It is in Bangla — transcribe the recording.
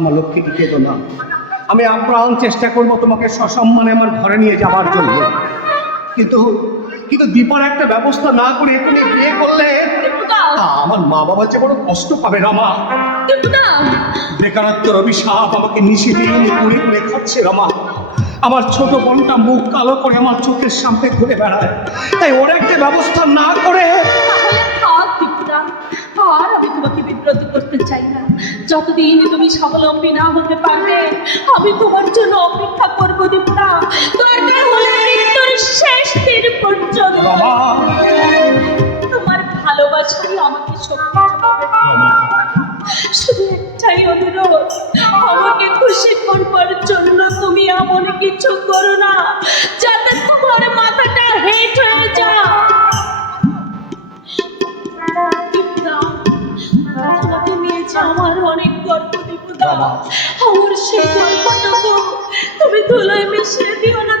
আমার লক্ষ্মীকে কেঁদো না। আমি আপ্রাণ চেষ্টা করবো তোমাকে সসম্মানে আমার ঘরে নিয়ে যাওয়ার জন্য, কিন্তু কিন্তু দীপার একটা ব্যবস্থা না করে তুমি বিয়ে করলে আমার মা বাবা যে বড় কষ্ট পাবে রামা। বেকারত্বের অভিশাপ আমাকে নিশিদিন ঘুরে ঘুরে খাচ্ছে রামা। আমার ছোট বোনটা মুখ কালো করে আমার চোখের সামনে ঘুরে বেড়ায়, তাই ওর একটা ব্যবস্থা না করে আর আমি তোমাকে বিব্রত করতে চাই না। যতদিন তুমি স্বাবলম্বী না হতে পারবে আমি তোমার জন্য অপেক্ষা করবো দীপনা। দরকার হলে মৃত্যুর শেষ দিন পর্যন্ত তোমার ভালোবাসাই আমাকে শক্তি যোগাবে। শুধু একটাই অনুরোধ, আমাকে খুশি করবার জন্য তুমি এমন কিছু করো না যাতে তোমার মাথাটা হেট হয়ে যায়। আমার অনেক গর্ব দীপুদা, আমার সেই গর্বটুকু তুমি ধুলোয় মিশিয়ে দিও না।